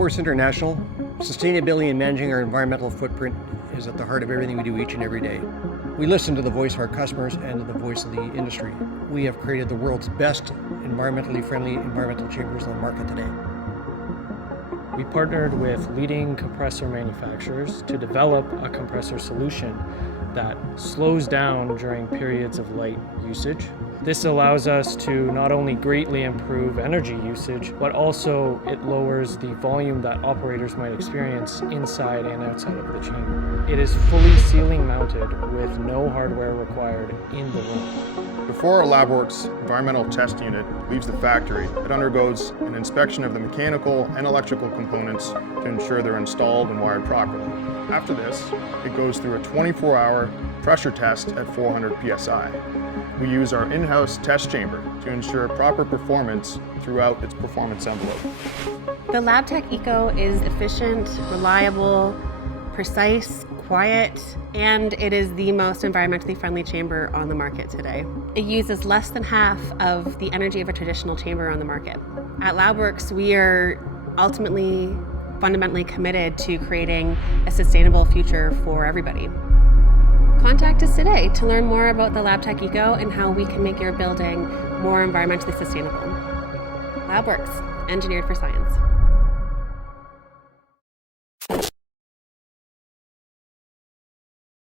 Labworks International, sustainability and managing our environmental footprint is at the heart of everything we do each and every day. We listen to the voice of our customers and to the voice of the industry. We have created the world's best environmentally friendly environmental chambers on the market today. We partnered with leading compressor manufacturers to develop a compressor solution that slows down during periods of light usage. This allows us to not only greatly improve energy usage, but also it lowers the volume that operators might experience inside and outside of the chamber. It is fully ceiling mounted with no hardware required in the room. Before our Labworks environmental test unit leaves the factory, it undergoes an inspection of the mechanical and electrical components to ensure they're installed and wired properly. After this, it goes through a 24-hour pressure test at 400 psi. We use our in-house test chamber to ensure proper performance throughout its performance envelope. The LabTech Eco is efficient, reliable, precise, quiet, and it is the most environmentally friendly chamber on the market today. It uses less than half of the energy of a traditional chamber on the market. At Labworks, we are ultimately fundamentally committed to creating a sustainable future for everybody. Contact us today to learn more about the LabTech Eco and how we can make your building more environmentally sustainable. Labworks, engineered for science.